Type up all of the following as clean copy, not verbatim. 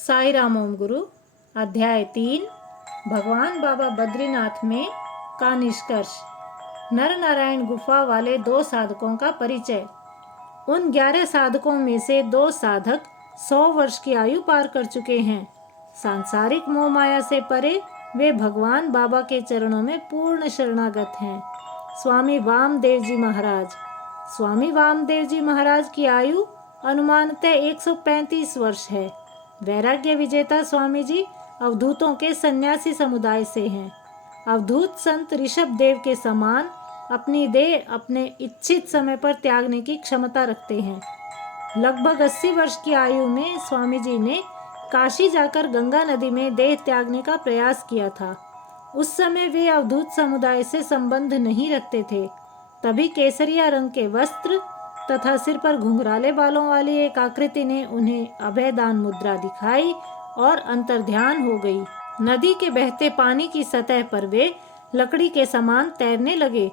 साई राम ओम गुरु। अध्याय 3। भगवान बाबा बद्रीनाथ में का निष्कर्ष। नर नारायण गुफा वाले 2 साधकों का परिचय। उन 11 साधकों में से 2 साधक 100 वर्ष की आयु पार कर चुके हैं। सांसारिक मोह माया से परे वे भगवान बाबा के चरणों में पूर्ण शरणागत हैं। स्वामी वामदेव जी महाराज। स्वामी वामदेव जी महाराज की आयु अनुमानतः 135 वर्ष है। वैराग्य विजेता स्वामी जी अवधूतों के सन्यासी समुदाय से हैं। अवधूत संत ऋषभ देव के समान अपनी देह अपने इच्छित समय पर त्यागने की क्षमता रखते हैं। लगभग 80 वर्ष की आयु में स्वामी जी ने काशी जाकर गंगा नदी में देह त्यागने का प्रयास किया था। उस समय वे अवधूत समुदाय से संबंध नहीं रखते थे। तभी केसरिया रंग के वस्त्र तथा सिर पर घुंघराले बालों वाली एक आकृति ने उन्हें अभयदान मुद्रा दिखाई और अंतर्ध्यान हो गई। नदी के बहते पानी की सतह पर वे लकड़ी के समान तैरने लगे।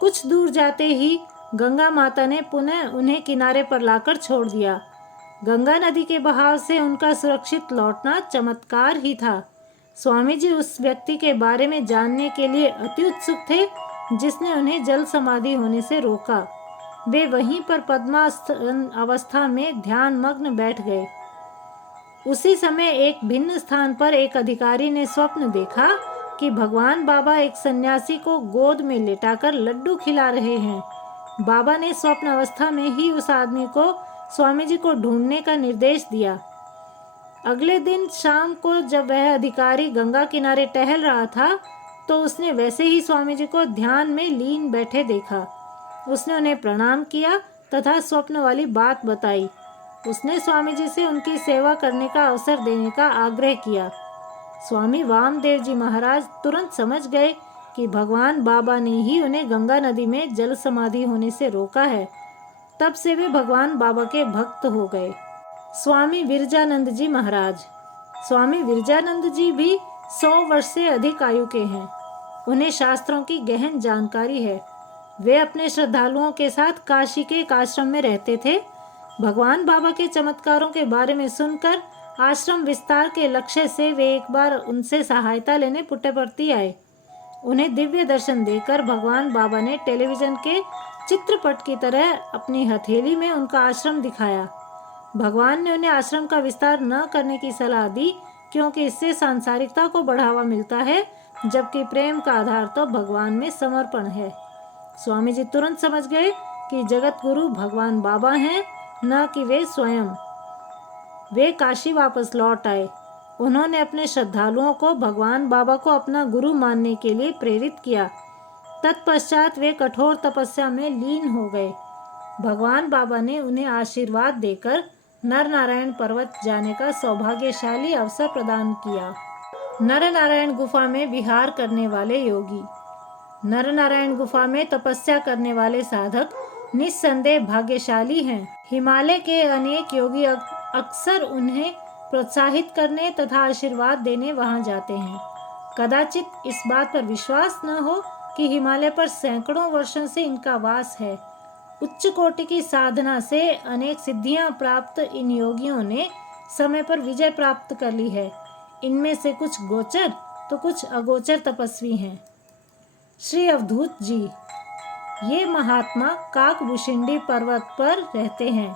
कुछ दूर जाते ही गंगा माता ने पुनः उन्हें किनारे पर लाकर छोड़ दिया। गंगा नदी के बहाव से उनका सुरक्षित लौटना चमत्कार ही था। स्वामी जी उस व्यक्ति के बारे में जानने के लिए अति उत्सुक थे जिसने उन्हें जल समाधि होने से रोका। वे वहीं पर पद्मासन अवस्था में ध्यान मग्न बैठ गए। उसी समय एक भिन्न स्थान पर एक अधिकारी ने स्वप्न देखा कि भगवान बाबा एक सन्यासी को गोद में लेटाकर लड्डू खिला रहे हैं। बाबा ने स्वप्न अवस्था में ही उस आदमी को स्वामी जी को ढूंढने का निर्देश दिया। अगले दिन शाम को जब वह अधिकारी गंगा किनारे टहल रहा था तो उसने वैसे ही स्वामी जी को ध्यान में लीन बैठे देखा। उसने उन्हें प्रणाम किया तथा स्वप्न वाली बात बताई। उसने स्वामी जी से उनकी सेवा करने का अवसर देने का आग्रह किया। स्वामी वामदेव जी महाराज तुरंत समझ गए कि भगवान बाबा ने ही उन्हें गंगा नदी में जल समाधि होने से रोका है। तब से वे भगवान बाबा के भक्त हो गए। स्वामी विरजानंद जी महाराज। स्वामी विरजानंद जी भी 100 वर्ष से अधिक आयु के हैं। उन्हें शास्त्रों की गहन जानकारी है। वे अपने श्रद्धालुओं के साथ काशी के एक आश्रम में रहते थे। भगवान बाबा के चमत्कारों के बारे में सुनकर आश्रम विस्तार के लक्ष्य से वे एक बार उनसे सहायता लेने पुट्टपर्ती आए। उन्हें दिव्य दर्शन देकर भगवान बाबा ने टेलीविजन के चित्रपट की तरह अपनी हथेली में उनका आश्रम दिखाया। भगवान ने उन्हें आश्रम का विस्तार न करने की सलाह दी क्योंकि इससे सांसारिकता को बढ़ावा मिलता है, जबकि प्रेम का आधार तो भगवान में समर्पण है। स्वामी जी तुरंत समझ गए कि जगत गुरु भगवान बाबा हैं, न कि वे स्वयं। वे काशी वापस लौट आए। उन्होंने अपने श्रद्धालुओं को भगवान बाबा को अपना गुरु मानने के लिए प्रेरित किया। तत्पश्चात वे कठोर तपस्या में लीन हो गए। भगवान बाबा ने उन्हें आशीर्वाद देकर नर नारायण पर्वत जाने का सौभाग्यशाली अवसर प्रदान किया। नर नारायण गुफा में विहार करने वाले योगी। नर नारायण गुफा में तपस्या करने वाले साधक निस्संदेह भाग्यशाली हैं। हिमालय के अनेक योगी अक्सर उन्हें प्रोत्साहित करने तथा आशीर्वाद देने वहां जाते हैं। कदाचित इस बात पर विश्वास न हो कि हिमालय पर सैकड़ों वर्षों से इनका वास है। उच्च कोटि की साधना से अनेक सिद्धियां प्राप्त इन योगियों ने समय पर विजय प्राप्त कर ली है। इनमें से कुछ गोचर तो कुछ अगोचर तपस्वी हैं। श्री अवधूत जी। ये महात्मा काकभूषिंडी पर्वत पर रहते हैं।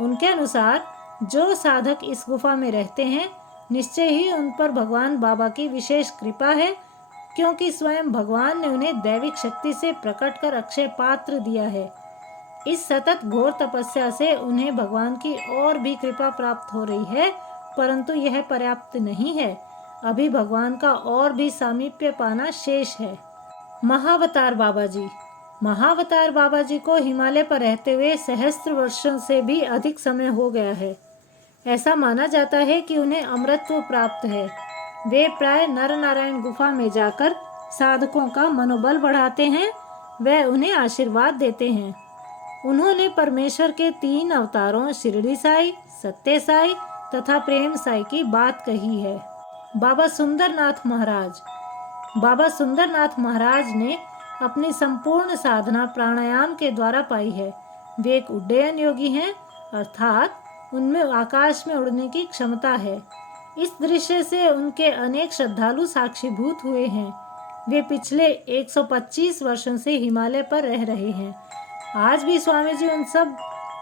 उनके अनुसार जो साधक इस गुफा में रहते हैं निश्चय ही उन पर भगवान बाबा की विशेष कृपा है, क्योंकि स्वयं भगवान ने उन्हें दैविक शक्ति से प्रकट कर अक्षय पात्र दिया है। इस सतत घोर तपस्या से उन्हें भगवान की और भी कृपा प्राप्त हो रही है, परंतु यह पर्याप्त नहीं है। अभी भगवान का और भी सामीप्य पाना शेष है। महावतार बाबा जी। महावतार बाबा जी को हिमालय पर रहते हुए सहस्त्र वर्षों से भी अधिक समय हो गया है। ऐसा माना जाता है कि उन्हें अमृतत्व प्राप्त है। वे प्राय नर नारायण गुफा में जाकर साधकों का मनोबल बढ़ाते हैं, वे उन्हें आशीर्वाद देते हैं। उन्होंने परमेश्वर के 3 अवतारों शिरडी साई, सत्य साई तथा प्रेम साई की बात कही है। बाबा सुंदरनाथ महाराज। बाबा सुंदरनाथ महाराज ने अपनी संपूर्ण साधना प्राणायाम के द्वारा पाई है। वे एक उड्डयन योगी हैं, अर्थात उनमें आकाश में उड़ने की क्षमता है। इस दृश्य से उनके अनेक श्रद्धालु साक्षीभूत हुए हैं। वे पिछले 125 वर्षों से हिमालय पर रह रहे हैं। आज भी स्वामी जी उन सब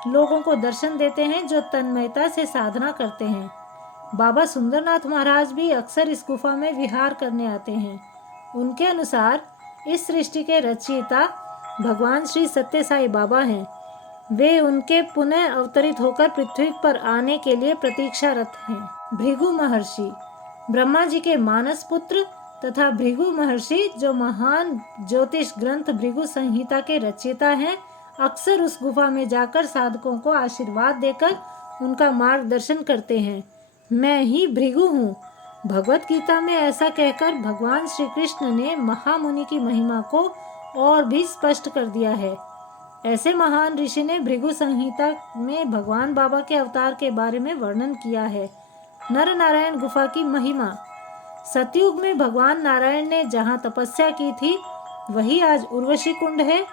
लोगों को दर्शन देते हैं जो तन्मयता से साधना करते हैं। बाबा सुंदरनाथ महाराज भी अक्सर इस गुफा में विहार करने आते हैं। उनके अनुसार इस सृष्टि के रचयिता भगवान श्री सत्य साई बाबा हैं। वे उनके पुनः अवतरित होकर पृथ्वी पर आने के लिए प्रतीक्षारत हैं। भृगु महर्षि ब्रह्मा जी के मानस पुत्र तथा भृगु महर्षि जो महान ज्योतिष ग्रंथ भृगु संहिता के रचयिता हैं, अक्सर उस गुफा में जाकर साधकों को आशीर्वाद देकर उनका मार्गदर्शन करते हैं। मैं ही भृगु हूँ। भगवत गीता में ऐसा कहकर भगवान श्री कृष्ण ने महामुनि की महिमा को और भी स्पष्ट कर दिया है। ऐसे महान ऋषि ने भृगु संहिता में भगवान बाबा के अवतार के बारे में वर्णन किया है। नर नारायण गुफा की महिमा। सतयुग में भगवान नारायण ने जहाँ तपस्या की थी वही आज उर्वशी कुंड है।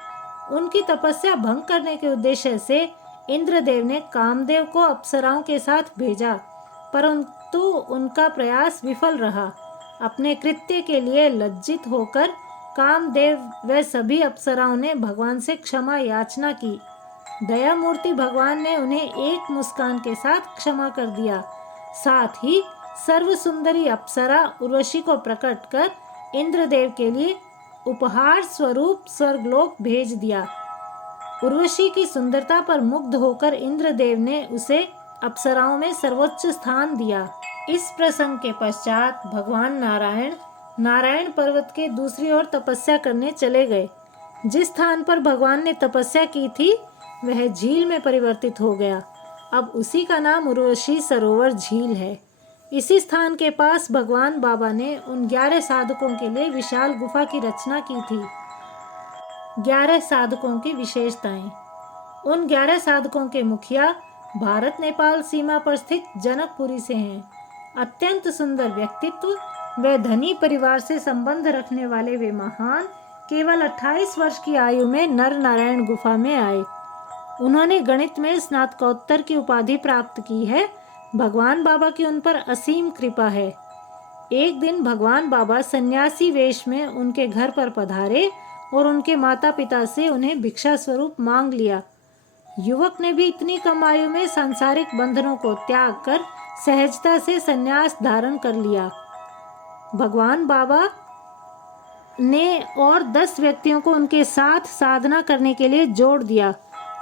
उनकी तपस्या भंग करने के उद्देश्य से इंद्रदेव ने कामदेव को अप्सराओं के साथ भेजा, परंतु उनका प्रयास विफल रहा। अपने कृत्य के लिए लज्जित होकर कामदेव व सभी अप्सराओं ने भगवान से क्षमा याचना की। दया मूर्ति भगवान ने उन्हें एक मुस्कान के साथ क्षमा कर दिया। साथ ही सर्व सुंदरी अप्सरा उर्वशी को प्रकट कर इंद्रदेव के लिए उपहार स्वरूप स्वर्गलोक भेज दिया। उर्वशी की सुंदरता पर मुग्ध होकर इंद्रदेव ने उसे अप्सराओं में सर्वोच्च स्थान दिया। इस प्रसंग के पश्चात भगवान नारायण पर्वत के दूसरी ओर तपस्या करने चले गए। जिस स्थान पर भगवान ने तपस्या की थी वह झील में परिवर्तित हो गया। अब उसी का नाम उर्वशी सरोवर झील है। इसी स्थान के पास भगवान बाबा ने उन 11 साधकों के लिए विशाल गुफा की रचना की थी। 11 साधकों की विशेषताएं। उन 11 साधकों के मुखिया भारत नेपाल सीमा पर स्थित जनकपुरी से हैं। अत्यंत सुंदर व्यक्तित्व व धनी परिवार से संबंध रखने वाले वे महान केवल 28 वर्ष की आयु में नर नारायण गुफा में आए। उन्होंने गणित में स्नातकोत्तर की उपाधि प्राप्त की है। भगवान बाबा की उन पर असीम कृपा है। एक दिन भगवान बाबा सन्यासी वेश में उनके घर पर पधारे और उनके माता पिता से उन्हें भिक्षा स्वरूप मांग लिया। युवक ने भी इतनी कम आयु में सांसारिक बंधनों को त्याग कर सहजता से संन्यास धारण कर लिया। भगवान बाबा ने और 10 व्यक्तियों को उनके साथ साधना करने के लिए जोड़ दिया।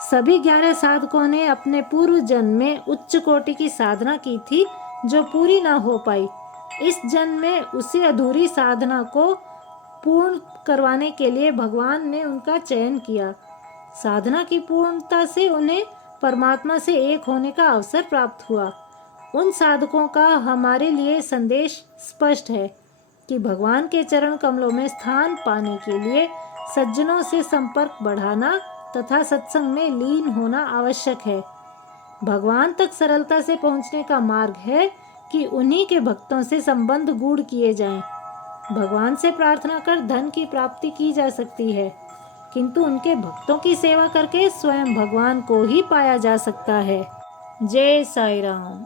सभी 11 साधकों ने अपने पूर्व जन्म में उच्च कोटि की साधना की थी जो पूरी ना हो पाई। इस जन्म में उसी अधूरी साधना को पूर्ण करवाने के लिए भगवान ने उनका चयन किया। साधना की पूर्णता से उन्हें परमात्मा से एक होने का अवसर प्राप्त हुआ। उन साधकों का हमारे लिए संदेश स्पष्ट है कि भगवान के चरण कमलों में स्थान पाने के लिए सज्जनों से संपर्क बढ़ाना तथा सत्संग में लीन होना आवश्यक है। भगवान तक सरलता से पहुंचने का मार्ग है कि उन्हीं के भक्तों से संबंध गूढ़ किए जाएं। भगवान से प्रार्थना कर धन की प्राप्ति की जा सकती है, किंतु उनके भक्तों की सेवा करके स्वयं भगवान को ही पाया जा सकता है। जय साई राम।